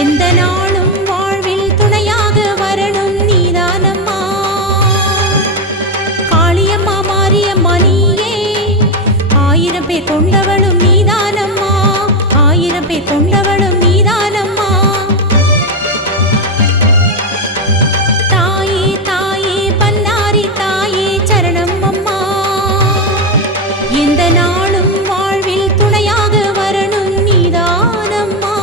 எந்த நாளும் வாழ்வில் துணையாக வரணும் நீதானம்மா. காளியம்மா மாரியம்மா நீயே, 1000 பேர் கொண்டவளும் நீதானம்மா, 1000 பேர் கொண்டவளும் நீதானம்மா. தாயே தாயே பன்னாரி தாயே சரணம் அம்மா. எந்த நாளும் வாழ்வில் துணையாக வரணும் நீதானம்மா.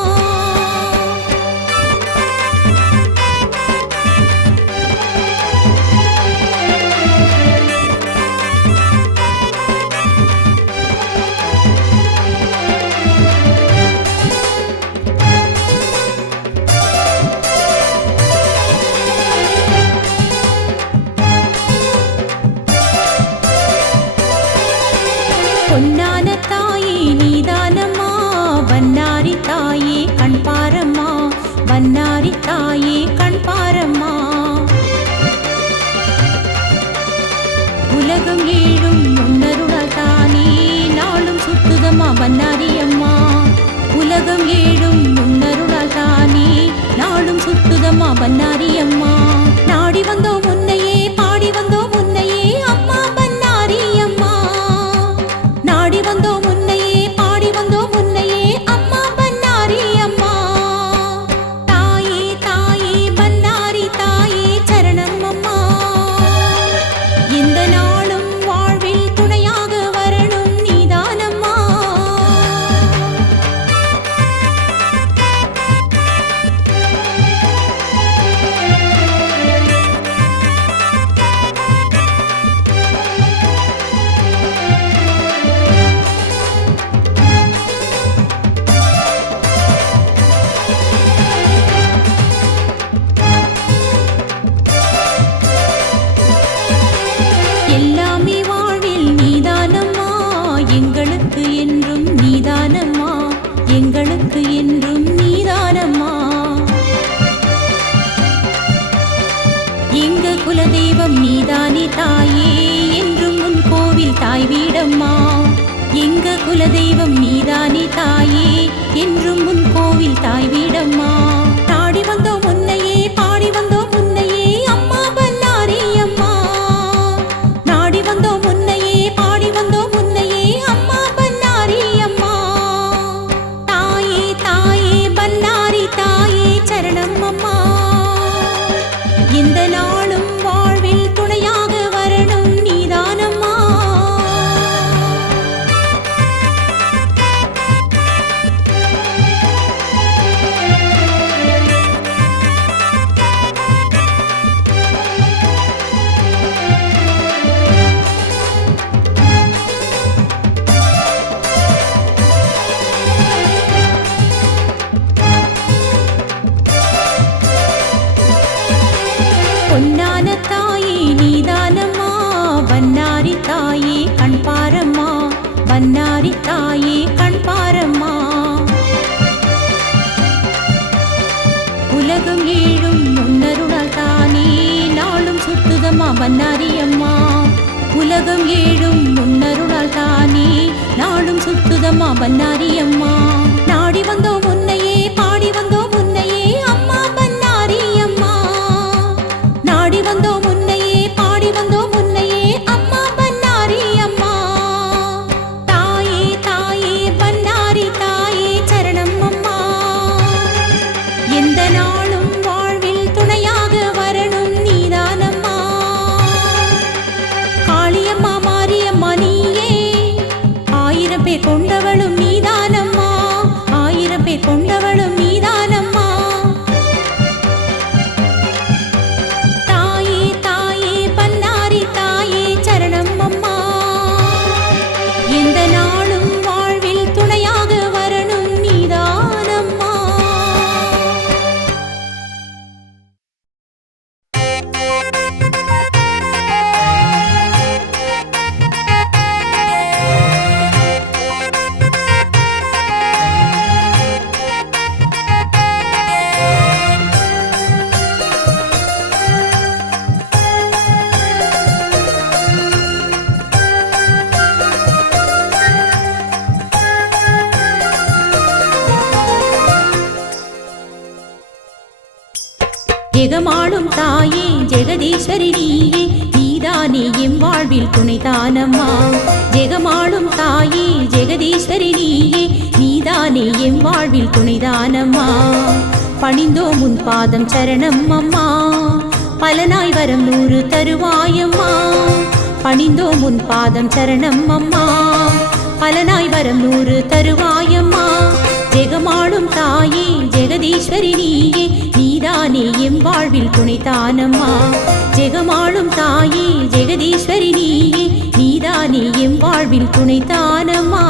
பொன்னான தாயே நீதானம்மா, பன்னாரி தாயே கண் பாரம்மா, பன்னாரி தாயே கண் பாரம்மா. உலகம் ஏழும் முன்னருளால் தானே நாளும் சுத்துதம்மா பன்னாரி அம்மா. உலகம் ஏழும் முன்னருளால் தானே நாளும் சுத்துதம்மா பன்னாரி அம்மா. நாடி வந்தோம் உன்னையே, பாடி வந்தோம் உன்னையே அம்மா பன்னாரி அம்மா. நாடி வந்தோம் உன்னையே, பாடி வந்தோம் உன்னையே அம்மா பன்னாரி அம்மா. தாயே தாயே பன்னாரி தாயே சரணம் அம்மா. எந்த நாளும் வாழ்வில் துணையாக வரணும் நீதானம்மா. எல்லாமே வாழ்வில் நீதானம்மா, எங்களுக்கு என்றும் நீதானம்மா, எங்களுக்கு என்றும் நீதானம்மா. எங்க குலதெய்வம் நீதானே தாயே, என்றும் உன் கோவில் தாய் வீடம்மா. எங்க குலதெய்வம் நீதானே தாயே, என்றும் உன் கோவில் தாய் வீடம்மா. நாடி வந்தோம் உன்னையே, பாடி வந்தோம் உன்னையே அம்மா பன்னாரி அம்மா. நாடி வந்தோம் உன்னையே, பாடி வந்தோம் உன்னையே அம்மா பன்னாரி அம்மா. தாயே தாயே பன்னாரி தாயே சரணம் அம்மா. எந்த நாளும் வாழ்வில் துணையாக வரணும் நீதானம்மா. பொன்னான தாயே நீதானம்மா, பன்னாரி தாயே கண் பாரம்மா, பன்னாரி தாயே கண் பாரம்மா. உலகம் ஏழும் முன்னருளால் தானே நாளும் சுத்துதம்மா பன்னாரி அம்மா. உலகம் ஏழும் முன்னருளால் தானே நாளும் சுத்துதம்மா பன்னாரி அம்மா. நாடி வந்தோம் உன்னையே, பாடி வந்தோம் உன்னையே அம்மா பன்னாரி அம்மா. நாடி வந்தோம் உன்னையே, பாடி வந்தோம் உன்னையே அம்மா பன்னாரி அம்மா. தாயே தாயே பன்னாரி தாயே சரணம் அம்மா. எந்த நாளும் வாழ்வில் துணையாக வரணும் நீதானம்மா. காளியம்மா மாரியம்மா நீயே, 1000 பேர் கொண்டவளும் நீதானம்மா, 1000 பேர் ஜெகமாளும் தாயே ஜெகதீஸ்வரி நீயே நீதானே எம் வாழ்வில் துணைதானம்மா ஜெகமாளும் தாயே ஜெகதீஸ்வரி நீயே நீதானே எம் வாழ்வில் துணைதானம்மா பணிந்தோம் உன் பாதம் சரணம் அம்மா பலனாய் வரம் 100 தருவாயம்மா பணிந்தோம் உன் பாதம் சரணம் அம்மா பலனாய் வரம் 100 தருவாயம்மா ஜெகமாளும் தாயே ஜெகதீஸ்வரி நீயே நீதானே எம் வாழ்வில் துணைதானம்மா ஜெகமாளும் தாயே ஜெகதீஸ்வரி நீயே நீதானே எம் வாழ்வில் துணைதானம்மா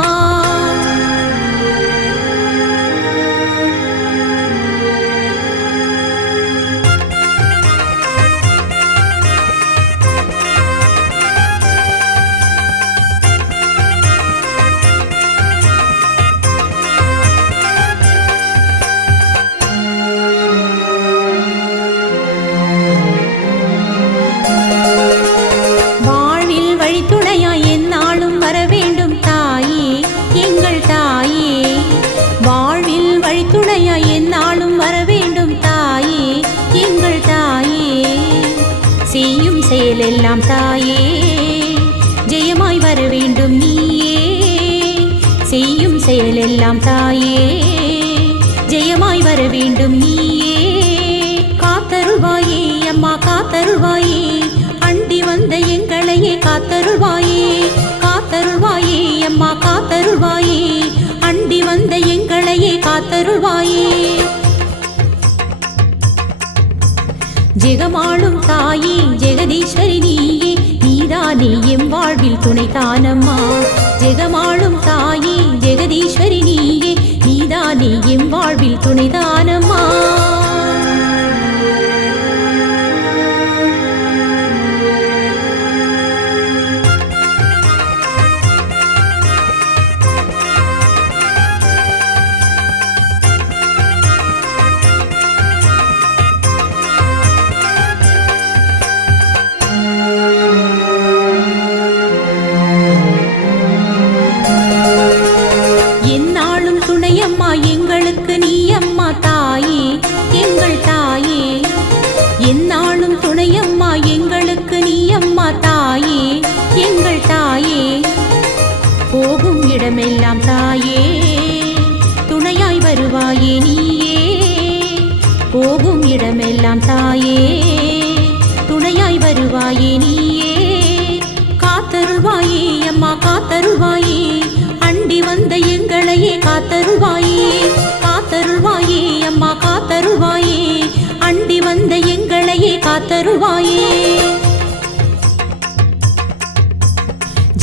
செய்யும் செயலெல்லாம் தாயே ஜெயமாய் வர வேண்டும் நீயே செய்யும் செயலெல்லாம் தாயே ஜெயமாய் வர வேண்டும் நீயே காத்தருள்வாயே அம்மா காத்தருள்வாயே அண்டி வந்த எங்களையே காத்தருள்வாயே காத்தருள்வாயே அம்மா காத்தருள்வாயே அண்டி வந்த எங்களையே காத்தருள்வாயே ஜெகமாளும் தாயே ஜெகதீஸ்வரி நீயே நீதானே எம் வாழ்வில் துணைதானம்மா ஜெகமாளும் தாயே ஜெகதீஸ்வரி நீயே நீதானே எம் வாழ்வில் துணைதானம்மா எங்களுக்கு நீ அம்மா தாயே எங்கள் தாயே எந்நாளும் துணையம்மா எங்களுக்கு நீ அம்மா தாயே எங்கள் தாயே போகும் இடமெல்லாம் தாயே துணையாய் வருவாயே நீயே போகும் இடமெல்லாம் தாயே துணையாய் வருவாயே நீயே காத்தருள்வாயே அம்மா காத்தருள்வாயே அண்டி வந்த எங்களையே காத்தருள்வாயே காத்தருள்வாயே அம்மா காத்தருள்வாயே அண்டி வந்த எங்களையே காத்தருள்வாயே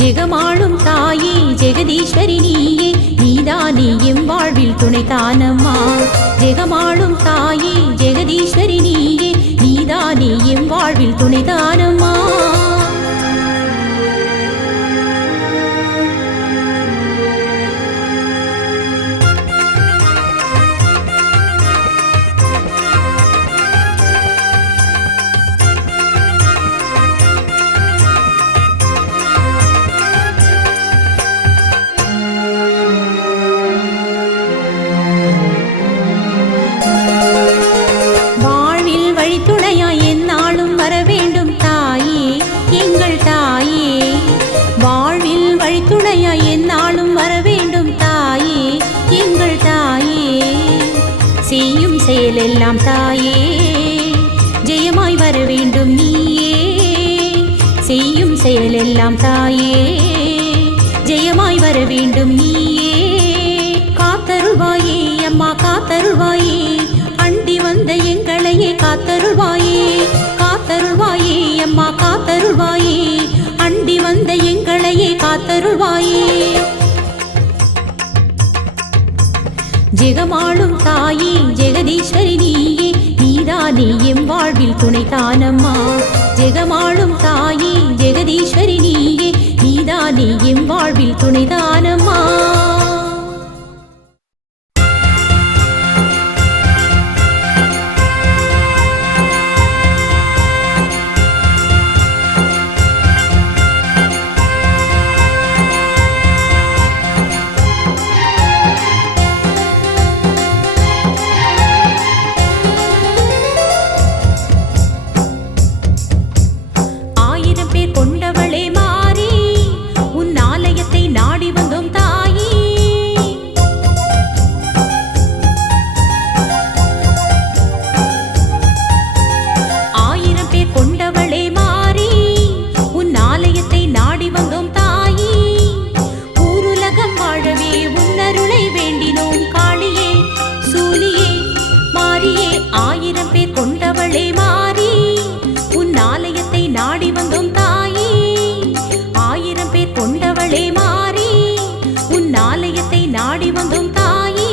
ஜெகமாளும் தாயே ஜெகதீஸ்வரி நீயே நீதானே எம் வாழ்வில் துணைதானம்மா ஜெகமாளும் தாயே ஜெகதீஸ்வரி நீயே நீதானே எம் வாழ்வில் துணைதானம்மா செய்யும் செயலெல்லாம் தாயே ஜெயமாய் வர வேண்டும் நீயே செய்யும் செயலெல்லாம் தாயே ஜெயமாய் வர வேண்டும் நீயே காத்தருள்வாயே அம்மா காத்தருள்வாயே அண்டி வந்த எங்களையே காத்தருள்வாயே காத்தருள்வாயே அம்மா காத்தருள்வாயே அண்டி வந்த எங்களையே காத்தருள்வாயே ஜெகமாளும் தாயே ஜெகதீஸ்வரி நீயே நீதானே எம் வாழ்வில் துணைதானம்மா ஜெகமாளும் தாயே ஜெகதீஸ்வரி நீயே நீதானே எம் வாழ்வில் துணைதானம்மா 1000 பேர் கொண்டவளே மாறி உன் ஆலயத்தை நாடி வந்தோம் தாயே 1000 பேர் கொண்டவளே மாறி உன் ஆலயத்தை நாடி வந்தோம் தாயே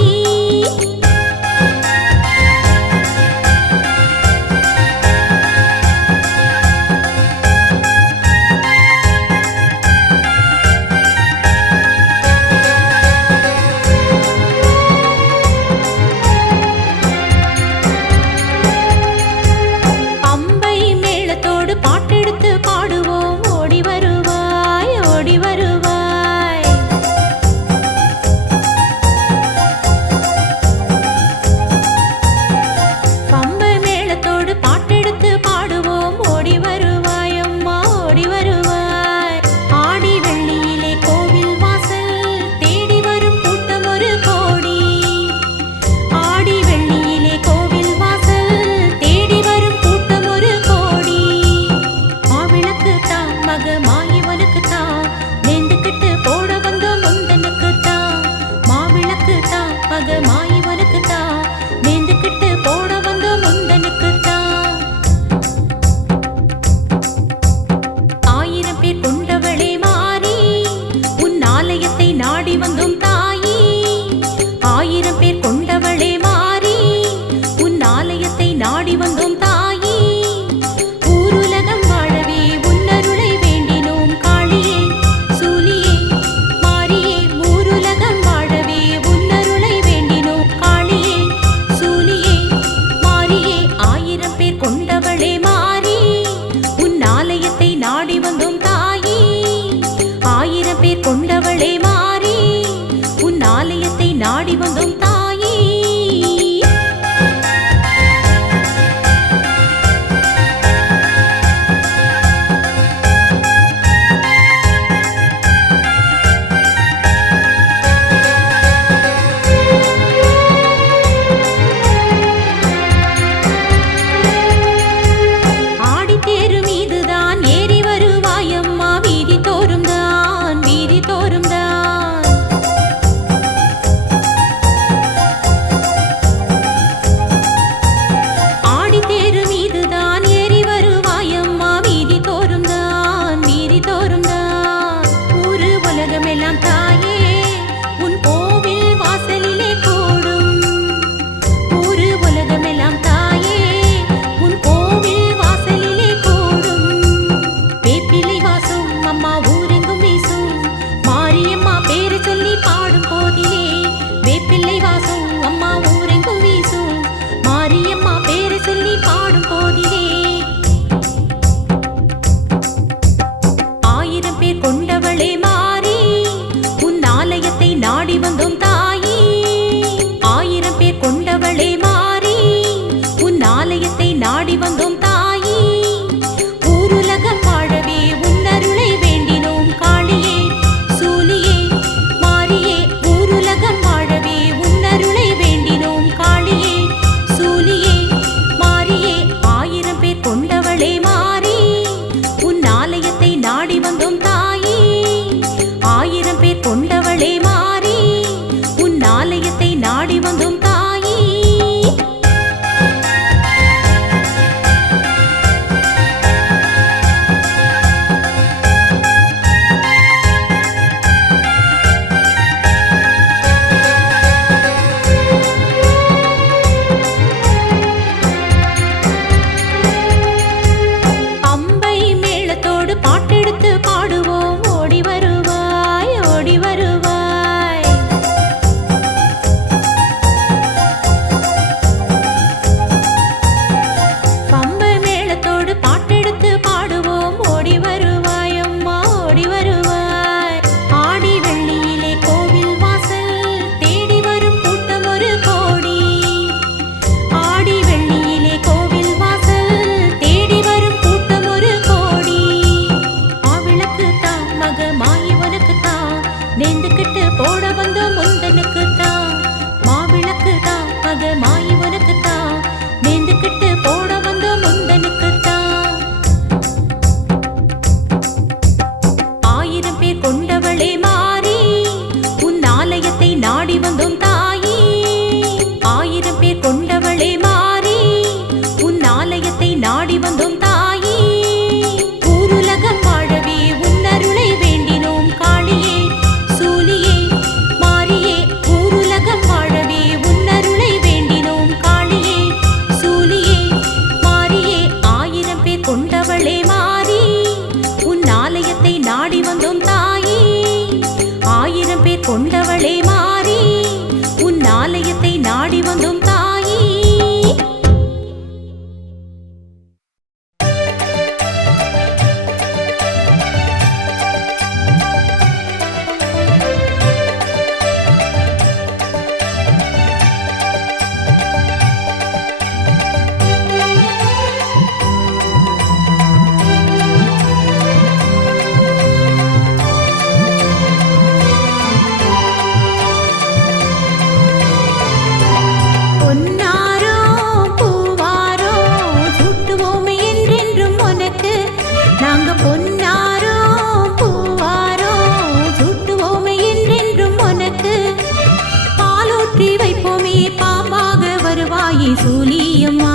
சூலியம்மா.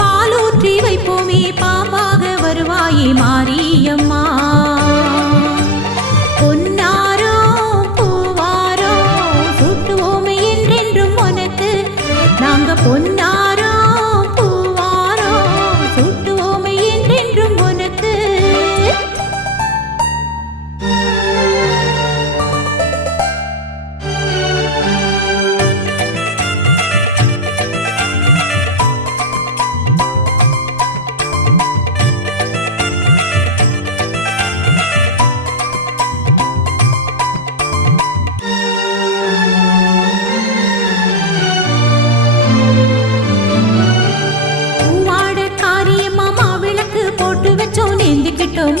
பாலூற்றி வைப்போமே பாம்பாக வருவாயே மாரியம்மா. பொன்னாரோ பூவாரோ சூட்டுவோமே என்றென்றும் உனக்கு. நாங்க பொன்னாரோ பூவாரோ சூட்டுவோமே என்றென்றும் உனக்கு.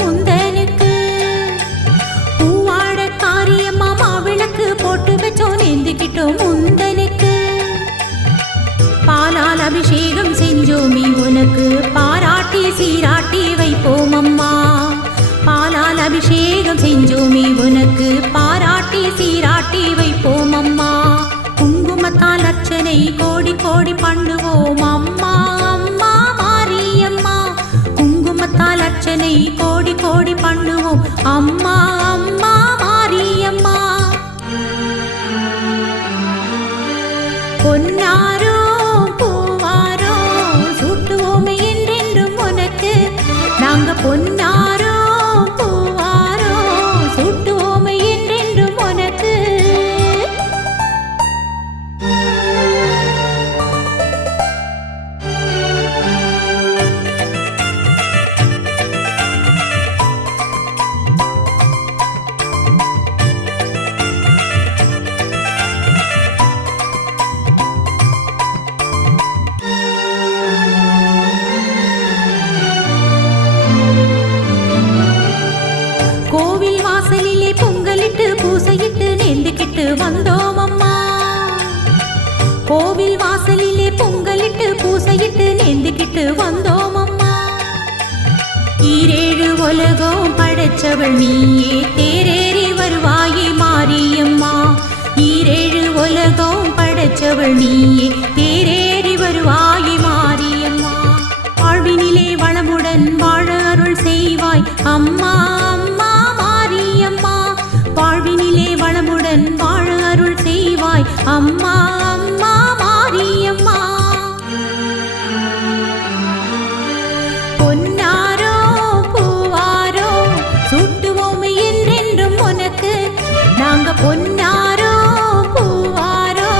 முந்தனுக்கு பூவாட காரியம்மா மாவிளக்கு போட்டு வச்சோம் நேர்ந்துக்கிட்டோம் முந்தனுக்கு. பாலால் அபிஷேகம் செஞ்சோமி உனக்கு பாராட்டி சீராட்டி வைப்போம் அம்மா. பாலால் அபிஷேகம் செஞ்சோமி உனக்கு பாராட்டி சீராட்டி வைப்போம் அம்மா. குங்குமத்தால் அர்ச்சனை கோடி கோடி பண்ணுவோம் அம்மா. அம்மா மாரியம்மா குங்குமத்தால் அர்ச்சனை கோடி கோடி பண்ணுவோம் அம்மா. அம்மா மாரியம்மா. பொன்னாரோ பூவாரோ சூட்டுவோமே என்றென்றும் உனக்கு. நாங்க பொன்னாரோ பூவாரோ சூட்டுவோமே என்றென்றும் உனக்கு. பூசையிட்டு நேர்ந்துக்கிட்டு வந்தோம் அம்மா. கோவில் வாசலிலே பொங்கலிட்டு பூசையிட்டு நேர்ந்துக்கிட்டு வந்தோம் அம்மா. ஈரேழு உலகம் படைச்சவள் நீயே தேரேறி வருவாயே மாரியம்மா. ஈரேழு உலகம் படைச்சவள் நீயே தேரேறி வருவாயே மாரியம்மா. வாழ்வினிலே வளமுடன் வாழ அருள் செய்வாய் அம்மா. அம்மா மாரியம்மா வாழ்வினிலே வளமுடன் வாழ அருள் செய்வாய் அம்மா. அம்மா மாரியம்மா. பொன்னாரோ பூவாரோ சூட்டுவோமே என்றென்றும் உனக்கு. நாங்க பொன்னாரோ பூவாரோ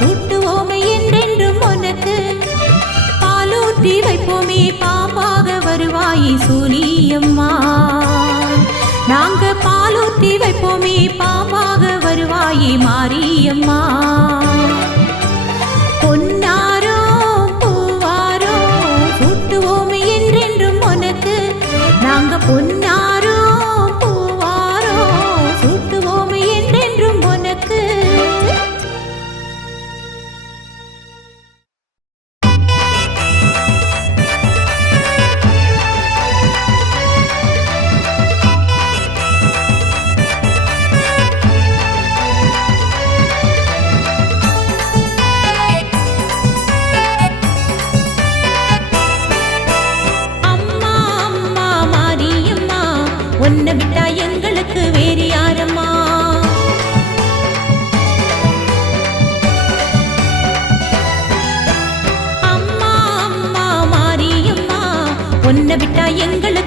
சூட்டுவோமே என்றென்றும் உனக்கு. பாலூற்றி வைப்போமே பாம்பாக வருவாயே சூலியம்மா. நாங்க பாலூற்றி வைப்போமே பாம்பாக வருவாயே மாரியம்மா. பொன்னாரோ பூவாரோ சூட்டுவோமே என்றென்றும் உனக்கு. நாங்க பொன்னாரோ பூவாரோ சூட்டுவோமே என்றென்றும் உனக்கு. உன்னை விட்டா எங்களுக்கு வேறு யாரம்மா. அம்மா அம்மா மாரியம்மா உன்னை விட்டா எங்களுக்கு